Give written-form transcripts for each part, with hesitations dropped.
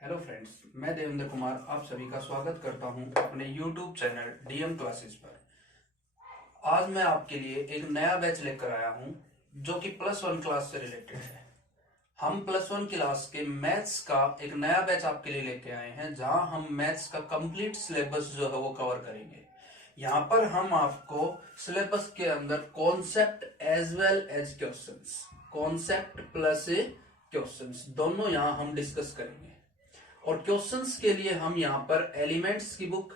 Hello friends, मैं देवेंद्र कुमार आप सभी का स्वागत करता हूं अपने यूट्यूब चैनल डीएम क्लासेस पर। आज मैं आपके लिए एक नया बैच लेकर आया हूं जो कि प्लस वन क्लास से रिलेटेड है। हम प्लस वन क्लास के मैथ्स का एक नया बैच आपके लिए लेके आए हैं जहां हम मैथ्स का कंप्लीट सिलेबस जो है वो कवर करेंगे। यहाँ पर हम आपको सिलेबस के अंदर concept as well as questions, concept plus questions दोनों यहाँ हम डिस्कस करेंगे। और क्वेश्चंस के लिए हम यहाँ पर एलिमेंट्स की बुक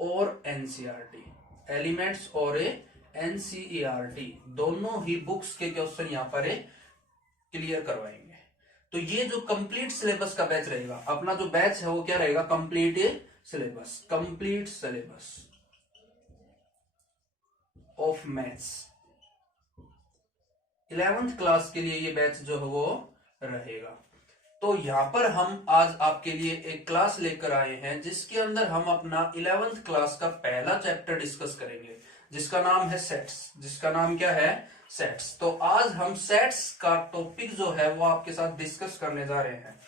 और एनसीईआरटी, एलिमेंट्स और एनसीईआरटी दोनों ही बुक्स के क्वेश्चन यहाँ पर क्लियर करवाएंगे। तो ये जो कंप्लीट सिलेबस का बैच रहेगा, अपना जो बैच है वो क्या रहेगा, complete syllabus, complete syllabus of maths 11th class के लिए ये बैच जो है वो रहेगा। तो यहाँ पर हम आज आपके लिए एक क्लास लेकर आए हैं जिसके अंदर हम अपना 11th क्लास का पहला चैप्टर डिस्कस करेंगे जिसका नाम है सेट्स। जिसका नाम क्या है, सेट्स। तो आज हम सेट्स का टॉपिक जो है वो आपके साथ डिस्कस करने जा रहे हैं।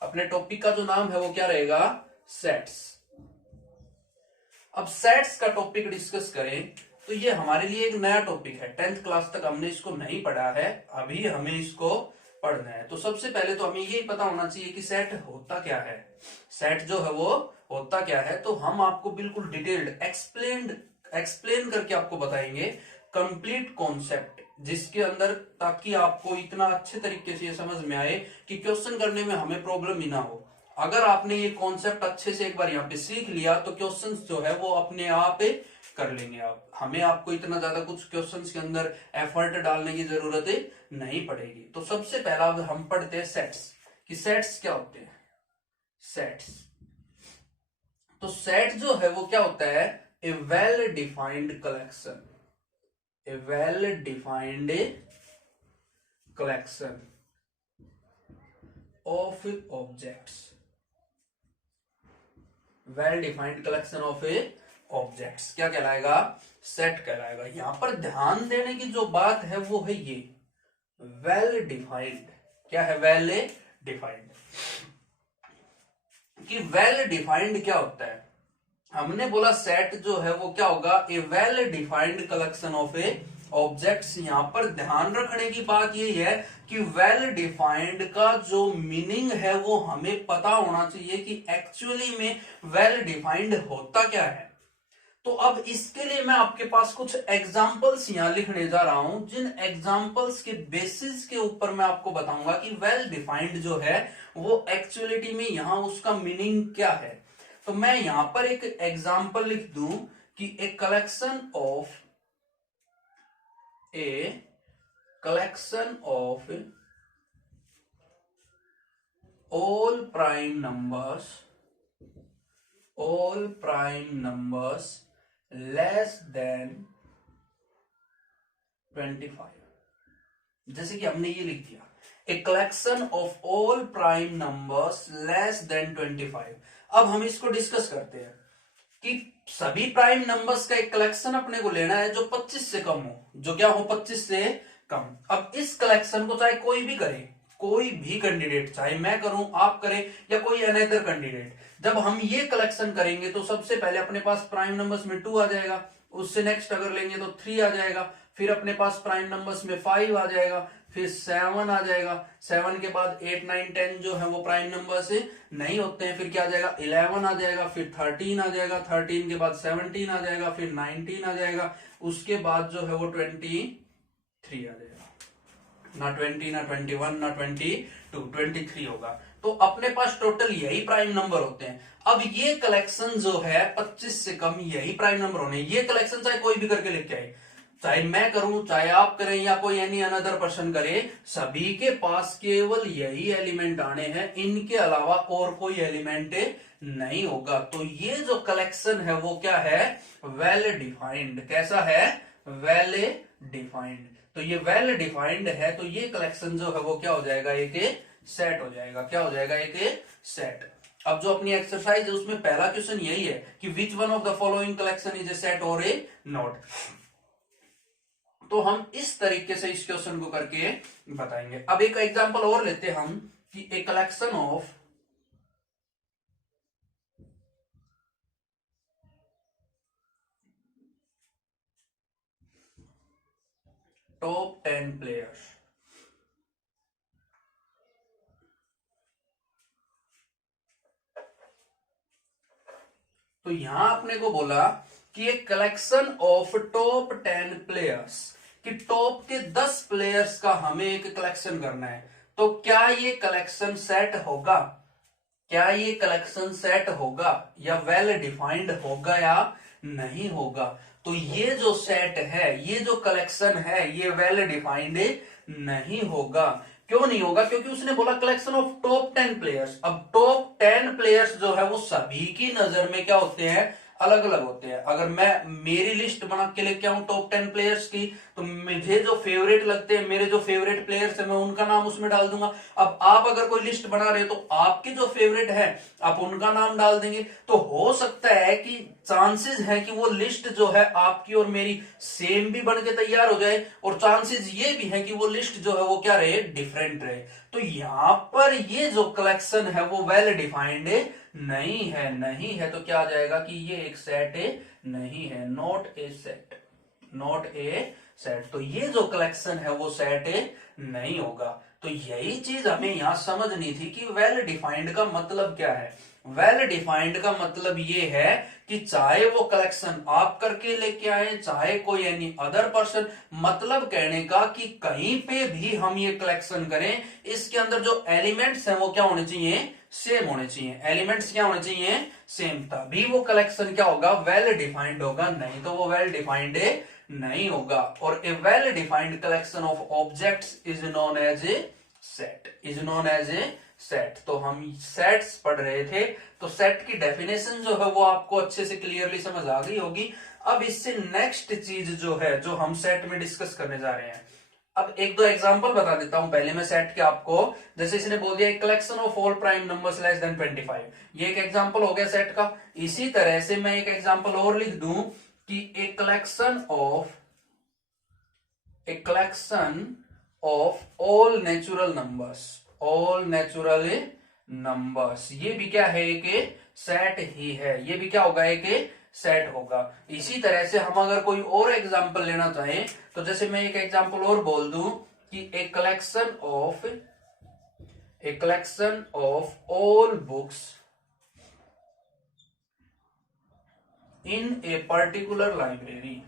अपने टॉपिक का जो नाम है वो क्या रहेगा, सेट्स। अब सेट्स का टॉपिक डिस्कस करें तो ये हमारे लिए एक नया टॉपिक है। 10th क्लास तक हमने इसको नहीं पढ़ा है, अभी हमें इसको पढ़ना है। तो सबसे पहले तो हमें यही पता होना चाहिए कि सेट होता क्या है, सेट जो है वो होता क्या है। तो हम आपको बिल्कुल डिटेल्ड एक्सप्लेन करके आपको बताएंगे कंप्लीट कॉन्सेप्ट, जिसके अंदर ताकि आपको इतना अच्छे तरीके से ये समझ में आए कि क्वेश्चन करने में हमें प्रॉब्लम ही ना हो। अगर आपने ये कॉन्सेप्ट अच्छे से एक बार यहाँ पे सीख लिया तो क्वेश्चंस जो है वो अपने आप कर लेंगे आप। हमें आपको इतना ज्यादा कुछ क्वेश्चंस के अंदर एफर्ट डालने की जरूरत नहीं पड़ेगी। तो सबसे पहला हम पढ़ते हैं सेट्स, कि सेट्स क्या होते हैं। सेट्स, तो सेट जो है वो क्या होता है, a well defined collection, a well defined collection of objects, well defined collection of objects क्या कहलाएगा, सेट कहलाएगा। यहां पर ध्यान देने की जो बात है वो है ये वेल डिफाइंड। क्या है, वेल डिफाइंड। कि वेल डिफाइंड क्या होता है, हमने बोला सेट जो है वो क्या होगा, a well defined collection of objects. यहां पर ध्यान रखने की बात यही है कि वेल डिफाइंड का जो मीनिंग है वो हमें पता होना चाहिए कि एक्चुअली में वेल डिफाइंड होता क्या है। तो अब इसके लिए मैं आपके पास कुछ एग्जाम्पल्स यहां लिखने जा रहा हूं, जिन एग्जाम्पल्स के बेसिस के ऊपर मैं आपको बताऊंगा कि वेल डिफाइंड जो है वो एक्चुअलिटी में यहां उसका मीनिंग क्या है। तो मैं यहां पर एक एग्जाम्पल लिख दूं कि a collection of all prime numbers less than 25। जैसे कि हमने ये लिख दिया, a collection of all prime numbers less than 25। अब हम इसको डिस्कस करते हैं कि सभी प्राइम नंबर्स का एक कलेक्शन अपने को लेना है जो 25 से कम हो, जो क्या हो, 25 से कम। अब इस कलेक्शन को चाहे कोई भी करे, कोई भी कैंडिडेट, चाहे मैं करूं, आप करें या कोई अनदर कैंडिडेट, जब हम ये कलेक्शन करेंगे तो सबसे पहले अपने पास प्राइम नंबर्स में 2 आ जाएगा, उससे नेक्स्ट अगर लेंगे तो 3 आ जाएगा, फिर अपने पास प्राइम नंबर्स में 5 आ जाएगा, फिर 7 आ जाएगा, 7 के बाद 8 9 10 जो है वो प्राइम नंबर से नहीं होते हैं, फिर क्या आ जाएगा, 11 आ जाएगा, फिर 13 आ जाएगा, 13 के बाद 17 आ जाएगा, फिर 19 आ जाएगा, उसके बाद जो है वो 23 आ जाएगा। ना 20, ना 21, ना 22, 23 होगा। तो अपने पास टोटल यही प्राइम नंबर होते हैं। अब ये कलेक्शन जो है 25 से कम, यही प्राइम नंबर होने। ये कलेक्शन चाहे कोई भी करके लेके आए, चाहे मैं करूं, चाहे आप करें या कोई एनी अनदर पर्सन करे, सभी के पास केवल यही एलिमेंट आने हैं, इनके अलावा और कोई एलिमेंट नहीं होगा। तो ये जो कलेक्शन है वो क्या है, वेल डिफाइंड। कैसा है, वेल डिफाइंड। तो ये वेल डिफाइंड है, तो ये कलेक्शन जो है वो क्या हो जाएगा, एक सेट हो जाएगा। क्या हो जाएगा, एक सेट। अब जो अपनी एक्सरसाइज है उसमें पहला क्वेश्चन यही है कि which one of the following collection is a set और ए नॉट। तो हम इस तरीके से इस क्वेश्चन को करके बताएंगे। अब एक एग्जांपल और लेते हैं हम कि a collection of top 10 players. तो यहां आपने को बोला कि एक कलेक्शन ऑफ टॉप 10 प्लेयर्स, कि टॉप के 10 प्लेयर्स का हमें एक कलेक्शन करना है। तो क्या ये कलेक्शन सेट होगा? क्या ये कलेक्शन सेट होगा या वेल डिफाइंड होगा या नहीं होगा? तो ये जो सेट है, ये जो कलेक्शन है, ये वेल डिफाइंड नहीं होगा। क्यों नहीं होगा? क्योंकि उसने बोला कलेक्शन ऑफ टॉप 10 प्लेयर्स। अब टॉप 10 प्लेयर्स जो है वो सभी की नजर में क्या होते हैं? अलग अलग होते हैं। अगर मैं मेरी लिस्ट बना के लेके आऊं टॉप 10 प्लेयर्स की, तो मुझे जो फेवरेट लगते हैं, मेरे जो फेवरेट प्लेयर्स है, मैं उनका नाम उसमें डाल दूंगा। अब आप अगर कोई लिस्ट बना रहे हो तो आपके जो फेवरेट है आप उनका नाम डाल देंगे। तो हो सकता है कि चांसेस है कि वो लिस्ट जो है आपकी और मेरी सेम भी बन के तैयार हो जाए, और चांसेस ये भी है कि वो लिस्ट जो है वो क्या रहे? डिफरेंट रहे। तो यहां पर ये जो कलेक्शन है वो वेल डिफाइंड नहीं है। तो क्या आ जाएगा कि ये एक सेट नहीं है, not a set, not a set. तो ये जो कलेक्शन है वो सेट नहीं होगा। तो यही चीज हमें यहां समझनी थी कि वेल डिफाइंड का मतलब क्या है। वेल डिफाइंड का मतलब ये है कि चाहे वो कलेक्शन आप करके लेके आए, चाहे कोई एनी अदर पर्सन, मतलब कहने का कि कहीं पे भी हम ये कलेक्शन करें, इसके अंदर जो एलिमेंट्स हैं वो क्या होने चाहिए? सेम होने चाहिए। एलिमेंट्स क्या होने चाहिए? सेम। तभी वो कलेक्शन क्या होगा? वेल डिफाइंड होगा, नहीं तो वो वेल डिफाइंड नहीं होगा। और a well defined collection of objects is known as a set, is known as a set. तो हम सेट्स पढ़ रहे थे, तो सेट की डेफिनेशन जो है वो आपको अच्छे से क्लियरली समझ आ गई होगी। अब इससे नेक्स्ट चीज जो है जो हम सेट में डिस्कस करने जा रहे हैं, अब एक दो एग्जांपल बता देता हूं पहले मैं सेट के आपको। जैसे इसने बोल दिया collection of all prime numbers less than 25, ये एक एग्जांपल हो गया सेट का। इसी तरह से मैं एक एग्जांपल और लिख दूं कि a collection of all natural numbers, all natural numbers, ये भी क्या है? एक सेट ही है। ये भी क्या होगा? एक सेट होगा। इसी तरह से हम अगर कोई और एग्जांपल लेना चाहें, तो जैसे मैं एक एग्जांपल और बोल दूं कि a collection of all books in a particular library,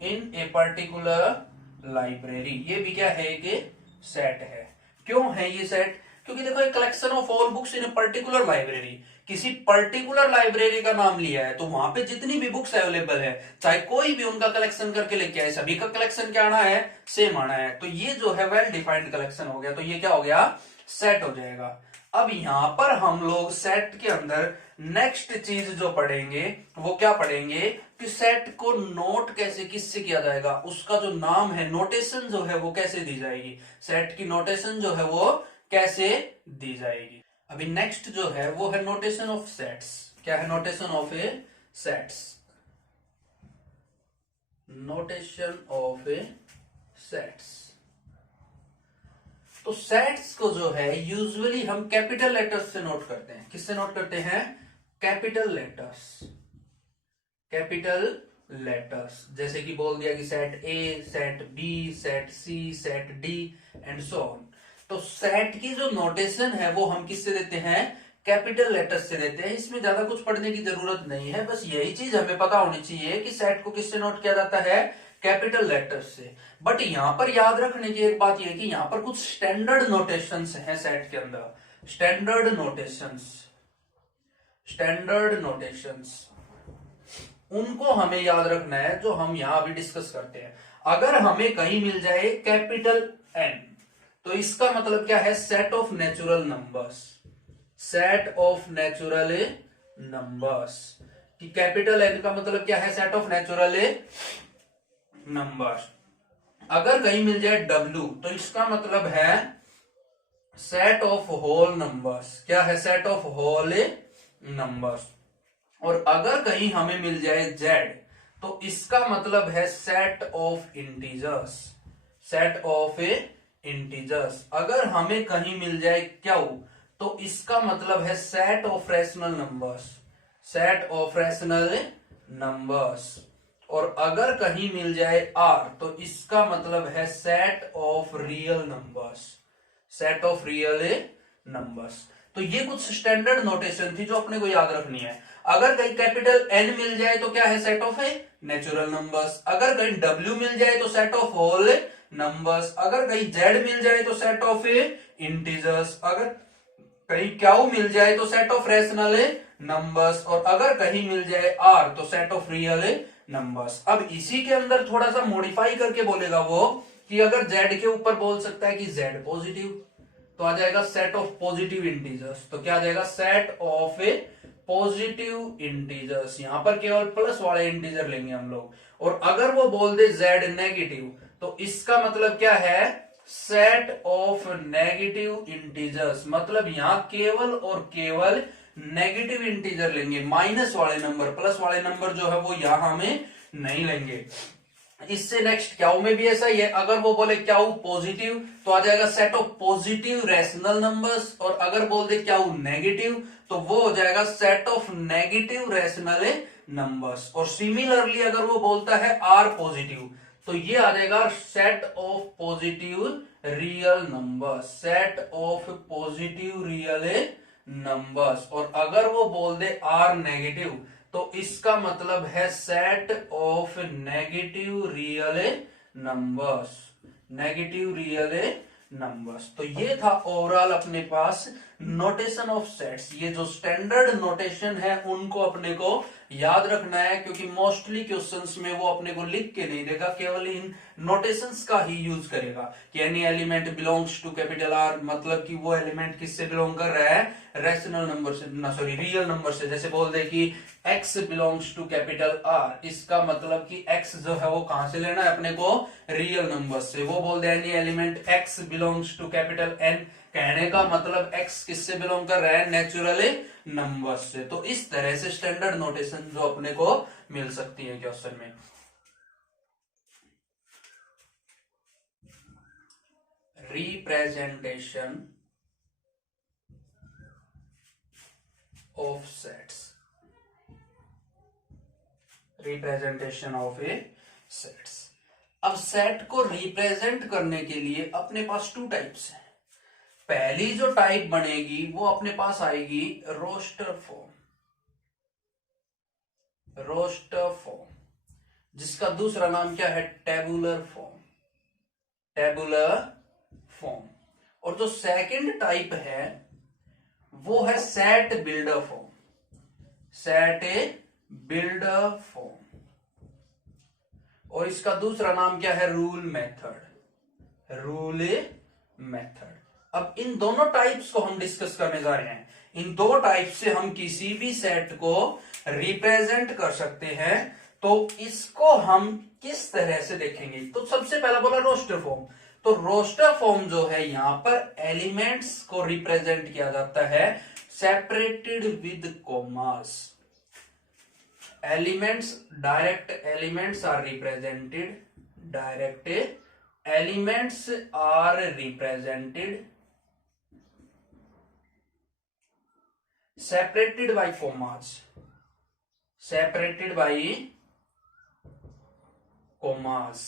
in a particular library, ये भी क्या है? एक सेट है। क्यों है ये सेट? क्योंकि देखो एक collection of all books in a particular library, किसी पर्टिकुलर लाइब्रेरी का नाम लिया है, तो वहां पे जितनी भी बुक्स अवेलेबल है, चाहे कोई भी उनका कलेक्शन करके लेके आए, सभी का कलेक्शन क्या आना है? सेम आना है। तो ये जो है वेल डिफाइंड कलेक्शन हो गया। तो ये क्या हो गया? सेट हो जाएगा। अब यहां पर हम लोग सेट के अंदर नेक्स्ट चीज जो पढ़ेंगे वो क्या पढ़ेंगे कि सेट को नोट कैसे किससे किया जाएगा, उसका जो नाम है, नोटेशन जो है वो कैसे दी जाएगी, सेट की नोटेशन जो है वो कैसे दी जाएगी। अभी नेक्स्ट जो है वो है नोटेशन ऑफ सेट्स। क्या है notation of A sets? Notation of A sets. तो सेट्स को जो है यूजुअली हम कैपिटल लेटर्स से नोट करते हैं। किससे नोट करते हैं? Capital letters, capital letters. जैसे कि बोल दिया कि set A, set B, set C, set D and so on. तो सेट की जो नोटेशन है वो हम किससे देते हैं? कैपिटल लेटर्स से देते हैं। इसमें ज्यादा कुछ पढ़ने की जरूरत नहीं है, बस यही चीज हमें पता होनी चाहिए कि सेट को किससे नोट किया जाता है? कैपिटल लेटर्स से। बट यहां पर याद रखने की एक बात यह कि यहां पर कुछ स्टैंडर्ड नोटेशंस हैं सेट के अंदर। स्टैंडर्ड नोटेशंस, स्टैंडर्ड नोटेशंस, उनको हमें याद रखना है, जो हम यहां अभी डिस्कस करते हैं। अगर हमें कहीं मिल जाए कैपिटल एन, तो इसका मतलब क्या है? Set of natural numbers, set of natural numbers. कि कैपिटल एन का मतलब क्या है? Set of natural numbers. अगर कहीं मिल जाए डब्ल्यू, तो इसका मतलब है सेट ऑफ होल नंबर्स। क्या है? Set of whole numbers. और अगर कहीं हमें मिल जाए जेड, तो इसका मतलब है set of integers, set of integers. अगर हमें कहीं मिल जाए क्यू, तो इसका मतलब है set of rational numbers, set of rational numbers. और अगर कहीं मिल जाए आर तो इसका मतलब है set of real numbers, set of real numbers. तो ये कुछ स्टैंडर्ड नोटेशन थी जो अपने को याद रखनी है। अगर कहीं कैपिटल एन मिल जाए तो क्या है, सेट ऑफ नेचुरल नंबर्स। अगर कहीं डब्ल्यू मिल जाए तो सेट ऑफ होल नंबर्स। अगर कहीं जेड मिल जाए तो सेट ऑफ इंटीजर्स। अगर कहीं क्यू मिल जाए तो सेट ऑफ रैशनल नंबर्स। और अगर कहीं मिल जाए आर तो सेट ऑफ रियल नंबर्स। अब इसी के अंदर थोड़ा सा मॉडिफाई करके बोलेगा वो कि अगर जेड के ऊपर बोल सकता है कि जेड पॉजिटिव तो आ जाएगा सेट ऑफ पॉजिटिव इंटीजर्स। तो क्या आ जाएगा, set of A positive integers. यहां पर केवल प्लस वाले इंटीजर लेंगे हम लोग। और अगर वो बोल दे जेड नेगेटिव तो इसका मतलब क्या है, सेट ऑफ नेगेटिव इंटीजर्स। मतलब यहां केवल और केवल नेगेटिव इंटीजर लेंगे, माइनस वाले नंबर, प्लस वाले नंबर जो है वो यहां हमें नहीं लेंगे। इससे नेक्स्ट क्याऊ में भी ऐसा ही है। अगर वो बोले क्याऊ पॉजिटिव तो आ जाएगा set of positive rational numbers. और अगर बोल दे क्याऊ नेगेटिव तो वो हो जाएगा set of negative rational numbers. और सिमिलरली अगर वो बोलता है आर पॉजिटिव तो ये आ जाएगा set of positive real numbers, set of positive real numbers. और अगर वो बोल दे आर नेगेटिव तो इसका मतलब है set of negative real numbers, negative real numbers. तो ये था ओवरऑल अपने पास नोटेशन ऑफ सेट्स। ये जो स्टैंडर्ड नोटेशन है उनको अपने को याद रखना है, क्योंकि मोस्टली क्वेश्चंस में वो अपने को लिख के नहीं देगा, केवल इन नोटेशंस का ही यूज करेगा कि any element belongs to capital R, मतलब कि वो एलिमेंट किससे बिलोंग कर रहा है, रैशनल नंबर से, ना सॉरी रियल नंबर से। जैसे बोल दे कि x belongs to capital R, इसका मतलब कि x जो है वो कहां से लेना है अपने को, रियल नंबर से। वो बोल दे any element x belongs to capital n, कहने का मतलब x किससे बिलोंग कर रहा है, नेचुरल नंबर से। तो इस तरह से स्टैंडर्ड नोटेशन जो अपने को मिल सकती है क्वेश्चन में। Representation of sets, representation of A sets. अब सेट को रिप्रेजेंट करने के लिए अपने पास टू टाइप्स हैं। पहली जो टाइप बनेगी वो अपने पास आएगी रोस्टर फॉर्म, रोस्टर फॉर्म, जिसका दूसरा नाम क्या है, टेबुलर फॉर्म, टेबुलर फॉर्म। और जो सेकंड टाइप है वो है set builder form, set builder form. और इसका दूसरा नाम क्या है, रूल मेथड, रूल मेथड। अब इन दोनों टाइप्स को हम डिस्कस करने जा रहे हैं। इन दो टाइप से हम किसी भी सेट को रिप्रेजेंट कर सकते हैं। तो इसको हम किस तरह से देखेंगे, तो सबसे पहला बोला रोस्टर फॉर्म। तो रोस्टर फॉर्म जो है यहां पर एलिमेंट्स को रिप्रेजेंट किया जाता है separated with commas. Elements, direct elements are represented, direct elements are represented separated by commas, separated by commas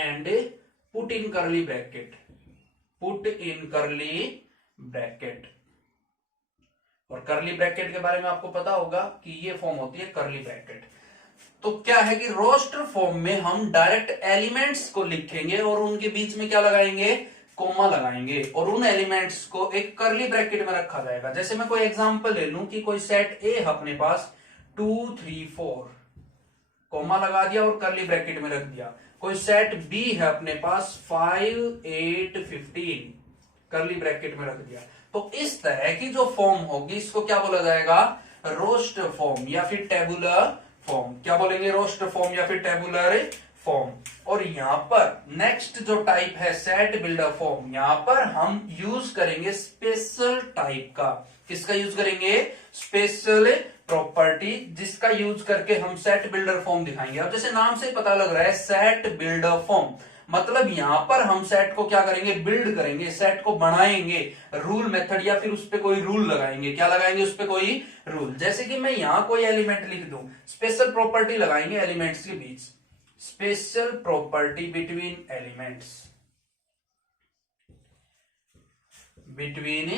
and put in curly bracket, put in curly bracket। और curly bracket के बारे में आपको पता होगा कि ये फॉर्म होती है कर्ली ब्रैकेट। तो क्या है कि रोस्टर फॉर्म में हम डायरेक्ट एलिमेंट्स को लिखेंगे और उनके बीच में क्या लगाएंगे, कोमा लगाएंगे, और उन एलिमेंट्स को एक कर्ली ब्रैकेट में रखा जाएगा। जैसे मैं कोई एग्जांपल ले लूं कि कोई सेट ए है अपने पास 2 3 4, कोमा लगा दिया और कर्ली ब्रैकेट में रख दिया। कोई सेट बी है अपने पास 5 8 15, कर्ली ब्रैकेट में रख दिया। तो इस तरह की जो फॉर्म होगी इसको क्या बोला जाएगा, रोस्टर फॉर्म या फिर टेबुलर फॉर्म। क्या बोलेंगे, रोस्टर फॉर्म या फिर टेबुलर फॉर्म। और यहां पर नेक्स्ट जो टाइप है सेट बिल्डर फॉर्म, यहां पर हम यूज करेंगे स्पेशल टाइप का। किसका यूज करेंगे, स्पेशल प्रॉपर्टी, जिसका यूज करके हम सेट बिल्डर फॉर्म दिखाएंगे। अब जैसे नाम से पता लग रहा है सेट बिल्डर फॉर्म, मतलब यहां पर हम सेट को क्या करेंगे, बिल्ड करेंगे, सेट को बनाएंगे रूल मेथड, या फिर उस पर कोई रूल लगाएंगे। क्या लगाएंगे, उस पर कोई रूल। जैसे कि मैं यहां कोई एलिमेंट लिख दूं, स्पेशल प्रॉपर्टी लगाएंगे एलिमेंट्स के बीच, special property between elements, between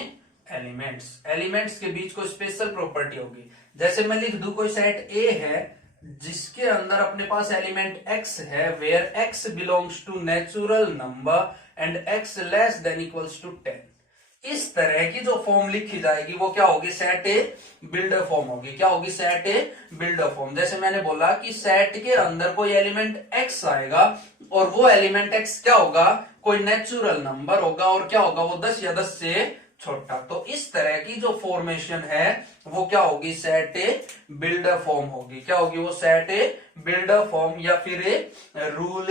elements के बीच कोई स्पेशल प्रॉपर्टी होगी। जैसे मैं लिख दूं कोई सेट ए है जिसके अंदर अपने पास एलिमेंट x है, where x belongs to natural number and x less than equals to 10। इस तरह की जो फॉर्म लिखी जाएगी वो क्या होगी, सेट ए बिल्डर फॉर्म होगी। क्या होगी, सेट ए बिल्डर फॉर्म। जैसे मैंने बोला कि सेट के अंदर कोई एलिमेंट x आएगा और वो एलिमेंट x क्या होगा, कोई नेचुरल नंबर होगा, और क्या होगा, वो 10 या 10 से छोटा। तो इस तरह की जो फॉर्मेशन है वो क्या होगी, सेट ए बिल्डर फॉर्म होगी। क्या होगी वो, सेट ए बिल्डर फॉर्म या फिर ए रूल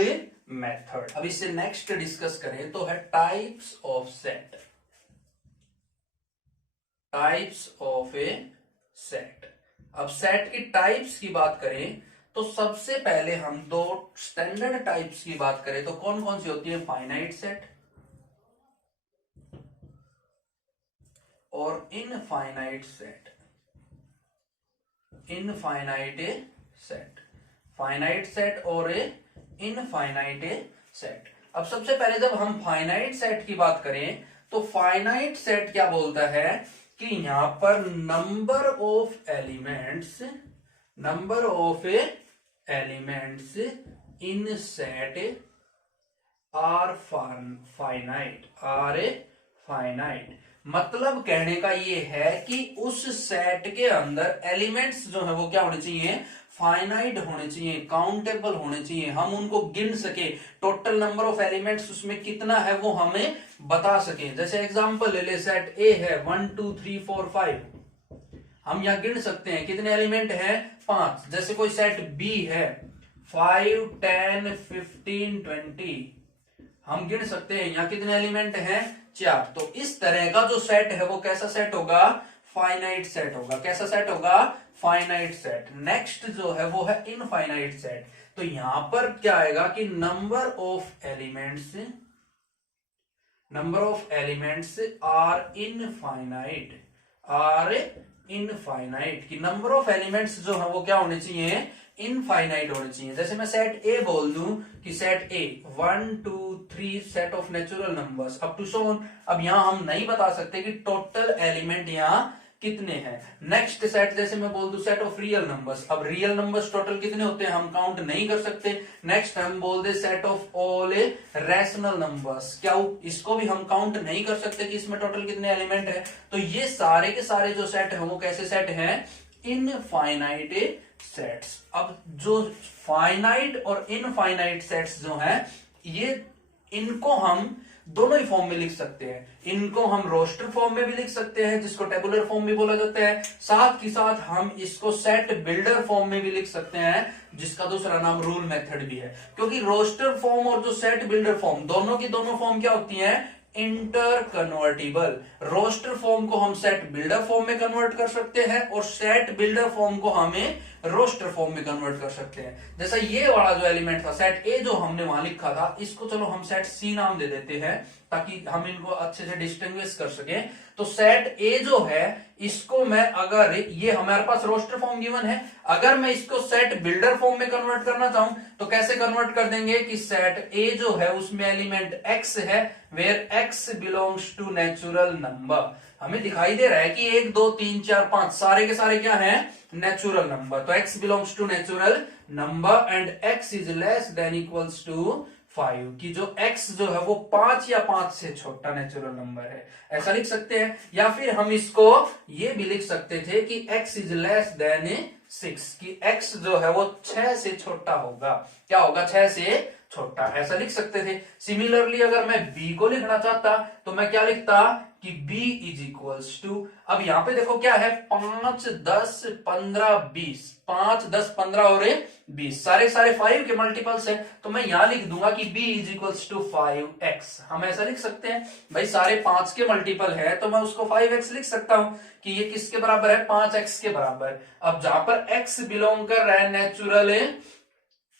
मेथड। अब इसे नेक्स्ट डिस्कस करें तो है types of set, types of A set. अब सेट की टाइप्स की बात करें तो सबसे पहले हम दो स्टैंडर्ड टाइप्स की बात करें तो कौन कौन सी होती है, फाइनाइट सेट और infinite set. Infinite set, finite set और इनफाइनाइट सेट। अब सबसे पहले जब हम फाइनाइट सेट की बात करें तो फाइनाइट सेट क्या बोलता है कि यहां पर number of elements, number of elements in set are finite, are finite. मतलब कहने का ये है कि उस सेट के अंदर एलिमेंट्स जो है वो क्या होने चाहिए, फाइनाइट होने चाहिए, काउंटेबल होने चाहिए, हम उनको गिन सके, टोटल नंबर ऑफ एलिमेंट्स उसमें कितना है वो हमें बता सके। जैसे एग्जांपल ले ले, सेट ए है 1 2 3 4 5, हम यहां गिन सकते हैं कितने एलिमेंट है, 5। जैसे कोई सेट बी है 5 10 15 20, हम गिन सकते हैं यहां कितने एलिमेंट हैं, 4। तो इस तरह का जो सेट है वो कैसा सेट होगा, फाइनाइट सेट होगा। कैसा सेट होगा, फाइनाइट सेट। नेक्स्ट जो है वो है इनफाइनाइट सेट। तो यहां पर क्या आएगा कि number of elements, number of elements are infinite, are infinite. कि नंबर ऑफ एलिमेंट्स जो है वो क्या होने चाहिए, इनफाइनाइट होने चाहिए। जैसे मैं सेट ए बोल दूं कि set A 1 2 3 set of natural numbers up to so on. अब यहां हम नहीं बता सकते कि टोटल एलिमेंट यहां कितने हैं। नेक्स्ट सेट जैसे मैं बोल दूं सेट ऑफ रियल नंबर्स, अब रियल नंबर्स टोटल कितने होते हैं हम काउंट नहीं कर सकते। नेक्स्ट हम बोल दे set of all rational numbers, क्या इसको भी हम काउंट नहीं कर सकते कि इसमें टोटल कितने एलिमेंट है। तो ये सारे के सारे जो सेट है वो कैसे सेट हैं, इनफाइनाइट सेट्स। अब जो फाइनाइट और इनफाइनाइट सेट्स जो हैं ये, इनको हम दोनों ही फॉर्म में लिख सकते हैं। इनको हम रोस्टर फॉर्म में भी लिख सकते हैं जिसको टेबुलर फॉर्म भी बोला जाता है, साथ ही साथ हम इसको सेट बिल्डर फॉर्म में भी लिख सकते हैं जिसका दूसरा नाम रूल मेथड भी है। क्योंकि रोस्टर फॉर्म और जो सेट बिल्डर फॉर्म दोनों की दोनों फॉर्म क्या होती हैं, इंटर कन्वर्टिबल। रोस्टर फॉर्म को हम सेट बिल्डर फॉर्म में कन्वर्ट कर सकते हैं और सेट बिल्डर फॉर्म को हमें रोस्टर फॉर्म में कन्वर्ट कर सकते हैं। जैसा ये वाला जो एलिमेंट था सेट ए जो हमने वहां लिखा था, इसको चलो हम सेट सी नाम दे देते हैं ताकि हम इनको अच्छे से डिस्टिंग्विश कर सके। तो सेट ए जो है इसको मैं, अगर ये हमारे पास रोस्टर फॉर्म गिवन है, अगर मैं इसको सेट बिल्डर फॉर्म में कन्वर्ट करना चाहूं तो कैसे कन्वर्ट कर देंगे कि सेट ए जो है उसमें एलिमेंट एक्स है, where X belongs to natural number. हमें दिखाई दे रहा है कि 1 2 3 4 5 सारे के सारे क्या हैं, नेचुरल नंबर। तो x belongs to natural number and x is less than equals to 5, कि जो x जो है वो 5 या 5 से छोटा नेचुरल नंबर है, ऐसा लिख सकते हैं। या फिर हम इसको ये भी लिख सकते थे कि x इज लेस देन 6, कि x जो है वो 6 से छोटा होगा। क्या होगा, 6 से छोटा, ऐसा लिख सकते थे। सिमिलरली अगर मैं b को लिखना चाहता तो मैं क्या लिखता कि b इज इक्वल्स टू, अब यहां पे देखो क्या है, 5 10 15 20, 5 10 15 और 20 सारे सारे 5 के मल्टीपल्स है। तो मैं यहां लिख दूंगा कि b is equals to 5x। हम ऐसा लिख सकते हैं, भाई सारे 5 के मल्टीपल है तो मैं उसको 5x लिख सकता हूं कि ये किसके बराबर है, 5x के बराबर। अब जहां पर x बिलोंग कर रहा है नेचुरल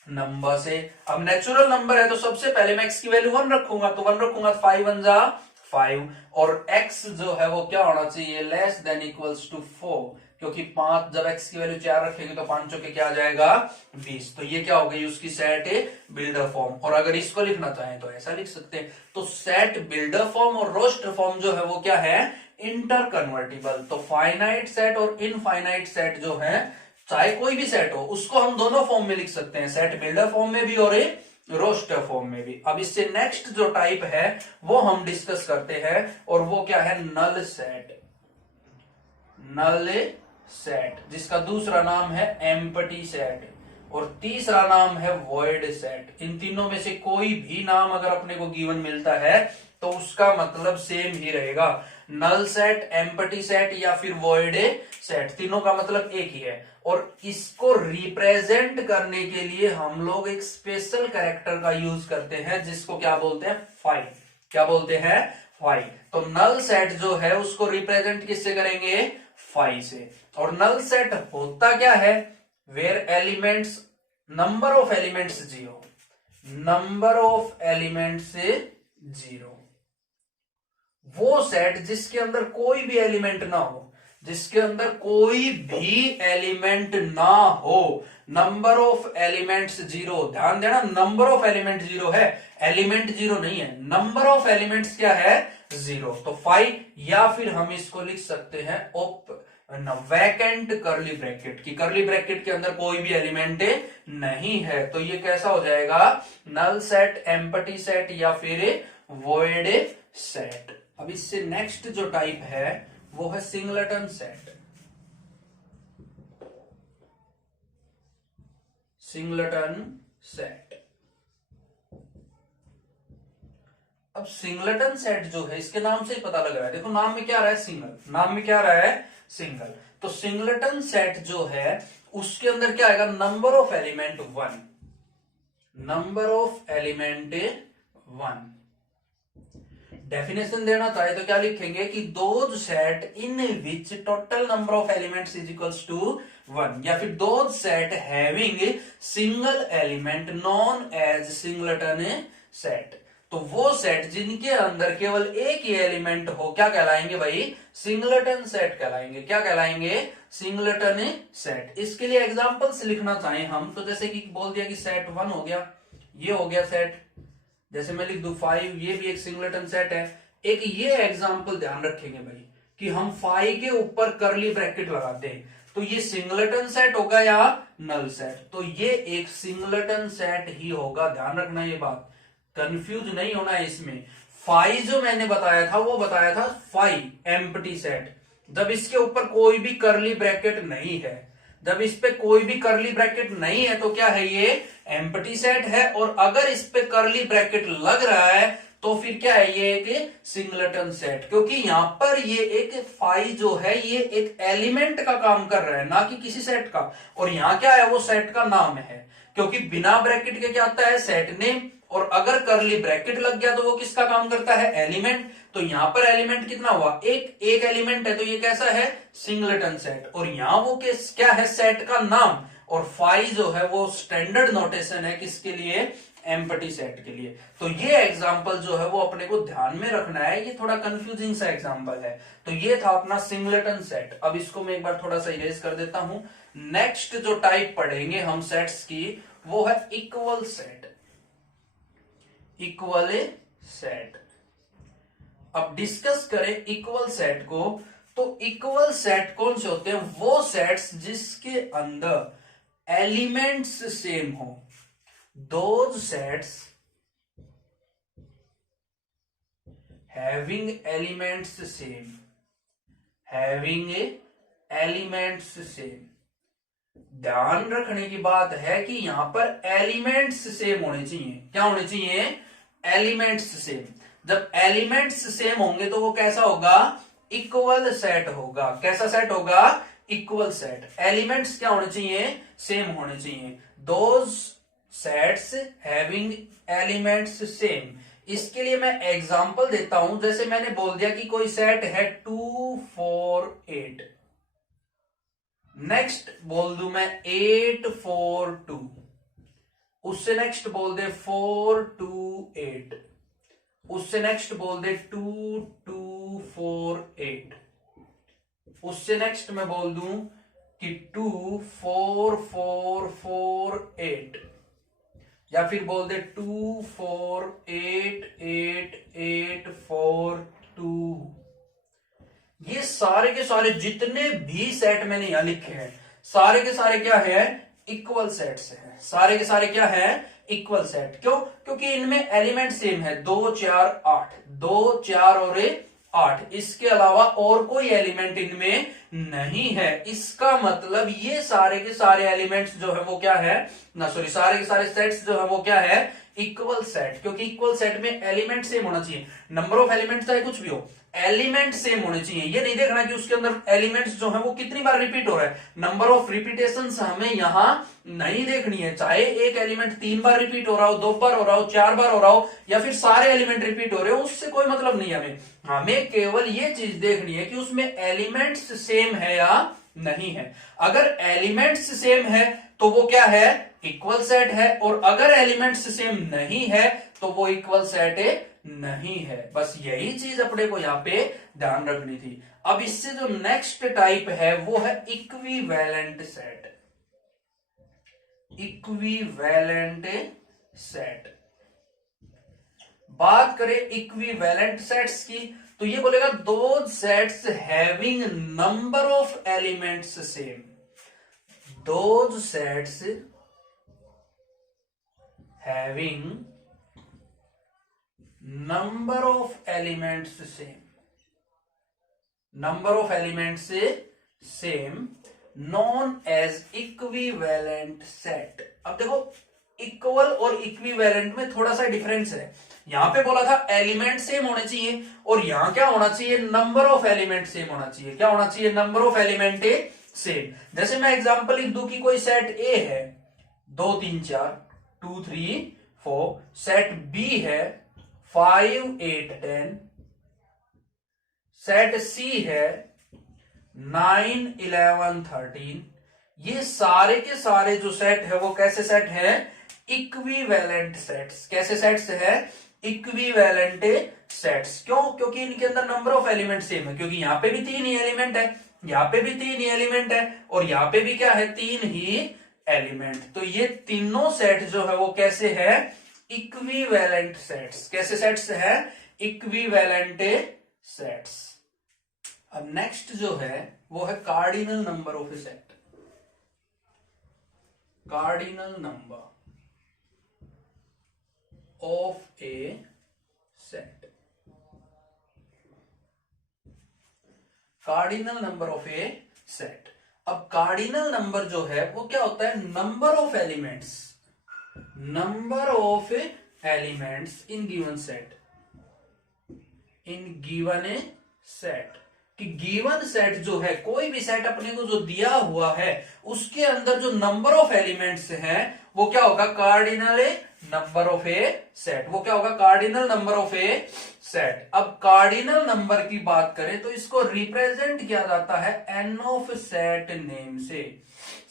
नंबर से। अब नेचुरल नंबर है तो सबसे पहले मैं x की वैल्यू 1 रखूंगा, तो 1 रखूंगा, 5 1 जा 5, और x जो है वो क्या होना चाहिए, लेस देन इक्वल्स टू 4, क्योंकि 5 जब x की वैल्यू 4 रखेंगे तो 5 के क्या आ जाएगा 20, तो ये क्या हो गई उसकी सेट बिल्डर फॉर्म। और अगर इसको लिखना चाहें तो ऐसा लिख सकते हैं। तो सेट बिल्डर फॉर्म और रोस्टर फॉर्म जो है वो क्या है, इंटर कन्वर्टिबल। तो फाइनाइट सेट और इनफाइनाइट सेट जो है, चाहे कोई भी सेट हो, उसको हम दोनों फॉर्म में लिख सकते हैं, सेट बिल्डर फॉर्म में भी और रोस्टर फॉर्म में भी। अब इससे नेक्स्ट जो टाइप है वो हम डिस्कस करते हैं, और वो क्या है, नल सेट। नल सेट जिसका दूसरा नाम है एम्प्टी सेट, और तीसरा नाम है वॉइड सेट। इन तीनों में से कोई भी नाम अगर अपने को गिवन मिलता है तो उसका मतलब सेम ही रहेगा। नल सेट, एम्प्टी सेट या फिर वॉइड सेट, तीनों का मतलब एक ही है। और इसको रिप्रेजेंट करने के लिए हम लोग एक स्पेशल कैरेक्टर का यूज करते हैं जिसको क्या बोलते हैं, फाई। क्या बोलते हैं, फाई। तो नल सेट जो है उसको रिप्रेजेंट किससे करेंगे, फाई से। और नल सेट होता क्या है, where elements, number of elements 0, number of elements 0, वो सेट जिसके अंदर कोई भी एलिमेंट ना हो, जिसके अंदर कोई भी एलिमेंट ना हो, नंबर ऑफ एलिमेंट्स 0। ध्यान देना, नंबर ऑफ एलिमेंट 0 है, एलिमेंट 0 नहीं है, नंबर ऑफ एलिमेंट्स क्या है 0। तो 5, या फिर हम इसको लिख सकते हैं वैकेंट करली ब्रैकेट, की करली ब्रैकेट के अंदर कोई भी एलिमेंट नहीं है। तो ये कैसा हो जाएगा, नल सेट, एम्प्टी सेट या फिर वॉइड सेट। अब इससे नेक्स्ट जो टाइप है वो है सिंगलेटन सेट। Singleton set. अब सिंगलेटन सेट जो है, इसके नाम से ही पता लग रहा है, देखो नाम में क्या आ रहा है, सिंगल, नाम में क्या आ रहा है, सिंगल। तो सिंगलेटन सेट जो है उसके अंदर क्या आएगा, number of element 1, number of element 1। Definition देना चाहे तो क्या लिखेंगे कि those set in which total number of elements is equals to 1, या फिर those set having single element known as singleton set. तो वो सेट जिनके अंदर केवल एक ही एलिमेंट हो क्या कहलाएंगे भाई, सिंगलेटन सेट कहलाएंगे। क्या कहलाएंगे, सिंगलेटन सेट। इसके लिए एग्जांपल्स लिखना चाहें हम तो जैसे कि बोल दिया कि सेट 1 हो गया, ये हो गया सेट, जैसे मैं लिख दूं 5, ये भी एक सिंगलेटन सेट है। एक ये एग्जांपल ध्यान रखेंगे भाई कि हम 5 के ऊपर करली ब्रैकेट लगाते हैं तो ये सिंगलेटन सेट होगा या नल सेट, तो ये एक सिंगलेटन सेट ही होगा। ध्यान रखना ये बात, कंफ्यूज नहीं होना है इसमें। 5 जो मैंने बताया था वो बताया था 5 एम्प्टी सेट, जब इसके ऊपर कोई भी करली ब्रैकेट नहीं है, जब इस पे कोई भी करली ब्रैकेट नहीं है तो क्या है, ये एम्प्टी सेट है। और अगर इस पे करली ब्रैकेट लग रहा है तो फिर क्या है, ये एक सिंगलेटन सेट, क्योंकि यहां पर ये एक फाई जो है ये एक एलिमेंट का काम कर रहा है ना कि किसी सेट का। और यहां क्या है, वो सेट का नाम है, क्योंकि बिना ब्रैकेट के क्या आता है, सेट नेम। और अगर करली ब्रैकेट लग गया तो वो किसका काम करता है, एलिमेंट। तो यहां पर एलिमेंट कितना हुआ, एक एलिमेंट है, तो ये कैसा है, सिंगलेटन सेट। और यहां वो क्या है, सेट का नाम। और फाई जो है वो स्टैंडर्ड नोटेशन है किसके लिए, एम्प्टी सेट के लिए। तो ये एग्जांपल जो है वो अपने को ध्यान में रखना है, ये थोड़ा कंफ्यूजिंग सा एग्जांपल है। तो ये था अपना सिंगलेटन सेट। अब इसको मैं एक बार थोड़ा सा इरेज कर देता हूं। नेक्स्ट जो टाइप पढ़ेंगे हम सेट्स की वो है इक्वल सेट। Equal set. अब डिस्कस करें इक्वल सेट को, तो इक्वल सेट कौन से होते हैं, वो सेट्स जिसके अंदर एलिमेंट्स सेम हो। Those sets having elements same, having elements same. ध्यान रखने की बात है कि यहां पर एलिमेंट्स सेम होने चाहिए। क्या होने चाहिए, एलिमेंट्स सेम। जब एलिमेंट्स सेम होंगे तो वो कैसा होगा, इक्वल सेट होगा। कैसा सेट होगा, इक्वल सेट। एलिमेंट्स क्या होने चाहिए, सेम होने चाहिए। Those sets having elements same. इसके लिए मैं एग्जांपल देता हूं, जैसे मैंने बोल दिया कि कोई सेट है 2 4 8, नेक्स्ट बोल दूं मैं 8 4 2, उससे नेक्स्ट बोल दे 4 2 8, उससे नेक्स्ट बोल दे 2 2 4 8, उससे नेक्स्ट मैं बोल दूं कि 2 4 4 4 8, या फिर बोल दे 2 4 8 8 8 4 2। ये सारे के सारे जितने भी सेट मैंने यहां लिखे हैं सारे के सारे क्या है, इक्वल सेट्स हैं। सारे के सारे क्या है, इक्वल सेट। क्यों? क्योंकि इनमें एलिमेंट सेम है, 2 4 8, 2 4 और 8, इसके अलावा और कोई एलिमेंट इनमें नहीं है। इसका मतलब ये सारे के सारे एलिमेंट्स जो है वो क्या है ना, सॉरी, सारे के सारे सेट्स जो है वो क्या है, इक्वल सेट। क्योंकि इक्वल सेट में एलिमेंट सेम होना चाहिए, नंबर ऑफ एलिमेंट चाहे कुछ भी हो, एलिमेंट सेम होने चाहिए। ये नहीं देखना कि उसके अंदर एलिमेंट्स जो है वो कितनी बार रिपीट हो रहा है, नंबर ऑफ रिपीटेशन हमें यहां नहीं देखनी है। चाहे एक एलिमेंट 3 बार रिपीट हो रहा हो, 2 बार हो रहा हो, 4 बार हो रहा हो, या फिर सारे एलिमेंट रिपीट हो रहे हो, उससे कोई मतलब नहीं है। हमें केवल ये चीज देखनी है कि उसमें एलिमेंट्स सेम है या नहीं है। अगर एलिमेंट्स सेम है तो वो क्या है, इक्वल सेट है, और अगर एलिमेंट्स सेम नहीं है तो वो इक्वल सेट नहीं है। बस यही चीज अपने को यहां पे ध्यान रखनी थी। अब इससे जो नेक्स्ट टाइप है वो है इक्विवेलेंट सेट। इक्विवेलेंट सेट, बात करें इक्विवेलेंट सेट्स की तो ये बोलेगा दो sets having number of elements same. दो sets having number of elements same, number of elements same, known as equivalent set. अब देखो इक्वल और इक्विवेलेंट में थोड़ा सा डिफरेंस है। यहां पे बोला था एलिमेंट सेम होने चाहिए, और यहां क्या होना चाहिए, नंबर ऑफ एलिमेंट सेम होना चाहिए। क्या होना चाहिए, नंबर ऑफ एलिमेंट सेम। जैसे मैं एग्जांपल लिख दूं कि कोई सेट ए है 2 3 4 2 3 4, सेट बी है 5 8 10, सेट सी है 9 11 13। ये सारे के सारे जो सेट है वो कैसे सेट है, इक्विवेलेंट सेट्स। कैसे सेट्स है, इक्विवेलेंट सेट्स। क्यों? क्योंकि इनके अंदर नंबर ऑफ एलिमेंट सेम है। क्योंकि यहां पे भी 3 ही एलिमेंट है, यहां पे भी 3 ही एलिमेंट है, और यहां पे भी क्या है, 3 ही एलिमेंट। तो ये तीनों सेट जो है वो कैसे है, इक्विवेलेंट सेट्स। कैसे सेट्स है, इक्विवेलेंट सेट्स। अब नेक्स्ट जो है वो है cardinal number of A set. Cardinal number of A set. Cardinal number of A set. अब कार्डिनल नंबर जो है वो क्या होता है, number of elements, number of elements in given set, in given A set. कि गिवन सेट जो है, कोई भी सेट अपने को जो दिया हुआ है उसके अंदर जो नंबर ऑफ एलिमेंट्स हैं वो क्या होगा, cardinal number of A set. वो क्या होगा, cardinal number of A set. अब कार्डिनल नंबर की बात करें तो इसको रिप्रेजेंट किया जाता है एन ऑफ सेट नेम से।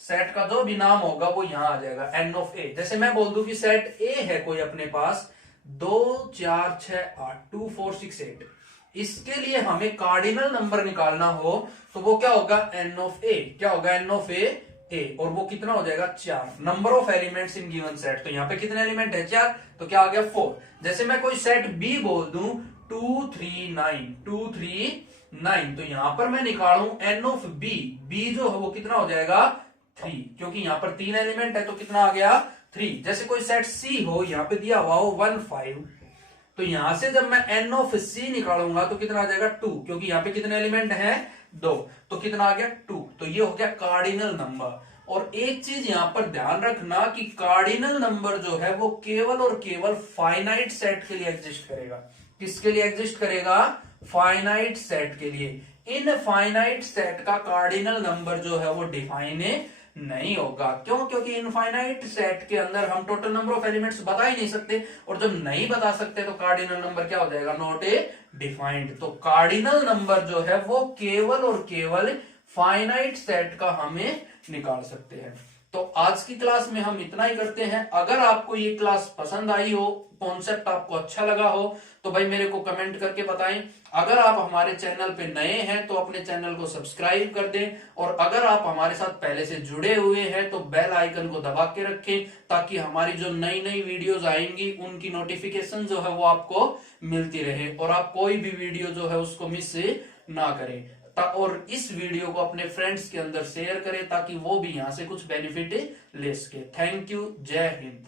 सेट का जो भी नाम होगा वो यहां आ जाएगा, एन ऑफ ए। जैसे मैं बोल दूं कि सेट ए है कोई अपने पास 2 4 6 8 2 4 6 8, इसके लिए हमें कार्डिनल नंबर निकालना हो तो वो क्या होगा, एन ऑफ ए। क्या होगा, एन ऑफ ए, और वो कितना हो जाएगा, 4। Number of elements in given set, तो यहां पे कितने एलिमेंट है, 4, तो क्या आ गया, 4। जैसे मैं कोई सेट बी बोल दूं 2 3 9 2 3 9, तो यहां पर मैं निकालूं एन ऑफ बी। बी जो है वो कितना हो जाएगा, 3, क्योंकि यहां पर 3 एलिमेंट है तो कितना आ गया, 3। जैसे कोई सेट सी हो, यहां पे दिया हुआ हो 1 5, तो यहां से जब मैं एन ऑफ सी निकालूंगा तो कितना आ जाएगा, 2, क्योंकि यहां पे कितने एलिमेंट हैं, 2, तो कितना आ गया, 2। तो ये हो गया कार्डिनल नंबर। और एक चीज यहां पर ध्यान रखना कि कार्डिनल नंबर जो है वो केवल और केवल फाइनाइट सेट के लिए एग्जिस्ट करेगा। किसके लिए एग्जिस्ट करेगा, फाइनाइट सेट के लिए। इन फाइनाइट सेट का कार्डिनल नंबर जो है वो डिफाइन नहीं होगा। क्यों? क्योंकि इनफाइनाइट सेट के अंदर हम टोटल नंबर ऑफ एलिमेंट्स बता ही नहीं सकते, और जब नहीं बता सकते तो कार्डिनल नंबर क्या हो जाएगा, नॉट ए डिफाइंड। तो कार्डिनल नंबर जो है वो केवल और केवल फाइनाइट सेट का हमें निकाल सकते हैं। तो आज की क्लास में हम इतना ही करते हैं। अगर आपको ये क्लास पसंद आई हो, कॉन्सेप्ट आपको अच्छा लगा हो, तो भाई मेरे को कमेंट करके बताएं। अगर आप हमारे चैनल पे नए हैं तो अपने चैनल को सब्सक्राइब कर दें, और अगर आप हमारे साथ पहले से जुड़े हुए हैं तो बेल आइकन को दबा के रखें, ताकि हमारी जो नई नई वीडियोस आएंगी उनकी नोटिफिकेशन जो है वो आपको मिलती रहे, और आप कोई भी वीडियो जो है उसको मिस ना करें। और इस वीडियो को अपने फ्रेंड्स के अंदर शेयर करें ताकि वो भी यहां से कुछ बेनिफिट ले सके। Thank you. जय हिंद।